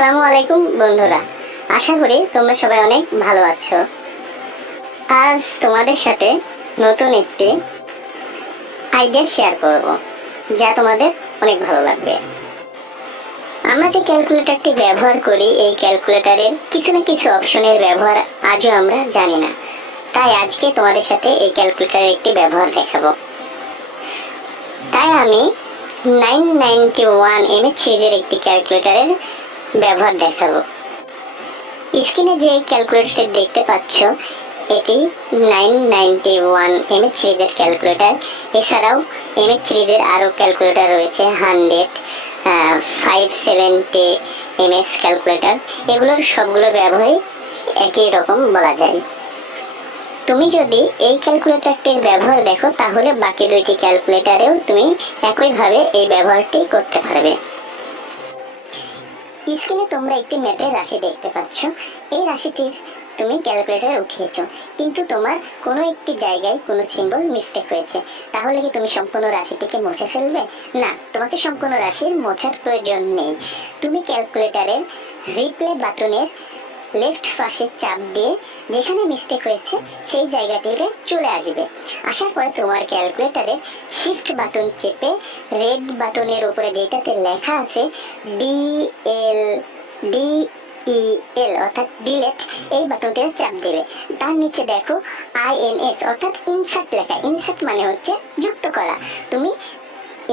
আসসালামু আলাইকুম বন্ধুরা, আশা করি তোমরা সবাই অনেক ভালো আছো। আজ তোমাদের সাথে নতুন একটি আইডিয়া শেয়ার করব, যা তোমাদের অনেক ভালো লাগবে। আমরা যে ক্যালকুলেটরটি ব্যবহার করি, এই ক্যালকুলেটরের কিছু না কিছু অপশনের ব্যবহার আজও আমরা জানি না। তাই আজকে তোমাদের সাথে এই ক্যালকুলেটরের একটি ব্যবহার দেখাবো। তাই আমি 991 এমএচ সিরিজের একটি ক্যালকুলেটরের ব্যবহার দেখাবো। স্ক্রিনে যে ক্যালকুলেটর দেখতে পাচ্ছ, এটি 991 এমএচ সিরিজের ক্যালকুলেটর। এছাড়াও এমএচ সিরিজের আরও ক্যালকুলেটর রয়েছে 100, 570 এমএস ক্যালকুলেটর। এগুলোর সবগুলোর ব্যবহারই একই রকম বলা যায়। তুমি যদি এই ক্যালকুলেটরটির ব্যবহার দেখো, তাহলে বাকি দুইটি ক্যালকুলেটরেও তুমি একইভাবে এই ব্যবহারটি করতে পারবে। স্ক্রিনে তোমরা একটি ম্যাথের রাশি দেখতে পাচ্ছ। এই রাশিটির তুমি ক্যালকুলেটরে উঠিয়েছো, কিন্তু তোমার কোনো একটি জায়গায় কোনো সিম্বল মিস্টেক হয়েছে। তাহলে কি তুমি সম্পূর্ণ রাশিটিকে মুছে ফেলবে? না, তোমাকে সম্পূর্ণ রাশির মোছার প্রয়োজন নেই। তুমি ক্যালকুলেটরের রিপ্লে বাটনের লেফট পাশে চাপ দিয়ে যেখানে মিস্টেক হয়েছে সেই জায়গাটিতে চলে আসবে। আসার পরে তোমার ক্যালকুলেটরে শিফট বাটন চেপে রেড বাটনের উপরে যেটাতে লেখা আছে DEL অর্থাৎ ডিলেট, এই বাটনটিতে চাপ দেবে। তার নিচে দেখো INS অর্থাৎ ইনসার্ট লেখা। ইনসার্ট মানে হচ্ছে যুক্ত করা। তুমি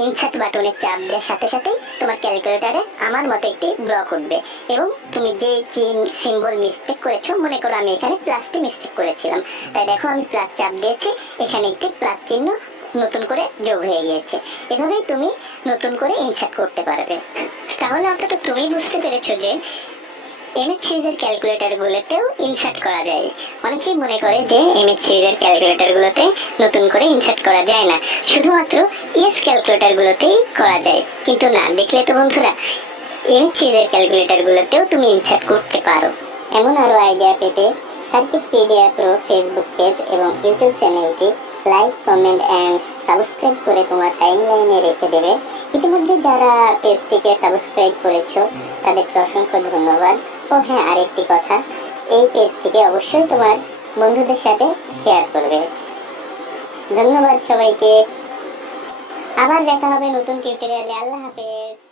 ইনসার্ট বাটনে চাপ দেওয়ার সাথে সাথেই তোমার ক্যালকুলেটরে আমার মতো একটি ব্লক উঠবে এবং তুমি যে সিম্বল মিস্টেক করেছো, মনে করো আমি এখানে প্লাসটি মিস্টেক করেছিলাম, তাই দেখো আমি প্লাস চাপ দিয়েছি, এখানে একটি প্লাস চিহ্ন নতুন করে যোগ হয়ে গিয়েছে। এভাবেই তুমি নতুন করে ইনসার্ট করতে পারবে। তাহলে অন্তত তুমি বুঝতে পেরেছো যে এমএচ সিরিজের ক্যালকুলেটরগুলোতেও ইনসার্ট করা যায়। অনেকেই মনে করে যে এমএচ সিরিজের ক্যালকুলেটরগুলোতে নতুন করে ইনসার্ট করা যায় না, শুধুমাত্র ইএস ক্যালকুলেটরগুলোতেই করা যায়। কিন্তু না, দেখলে তো বন্ধুরা, এমএচ সিরিজের ক্যালকুলেটরগুলোতেও তুমি ইনসার্ট করতে পারো। এমন আরও আইডিয়া পেতে সার্কিটপিডিয়া প্রো ফেসবুক পেজ এবং ইউটিউব চ্যানেলটি লাইক, কমেন্ট অ্যান্ড সাবস্ক্রাইব করে তোমার টাইমলাইনে রেখে দেবে। ইতিমধ্যে যারা পেজটিকে সাবস্ক্রাইব করেছো তাদেরকে অসংখ্য ধন্যবাদ। ও হ্যাঁ, আরেকটি কথা, এই পেজটিকে অবশ্যই তোমার বন্ধুদের সাথে শেয়ার করবে। ধন্যবাদ সবাইকে। আবার দেখা হবে নতুন টিউটোরিয়ালে। আল্লাহ হাফেজ।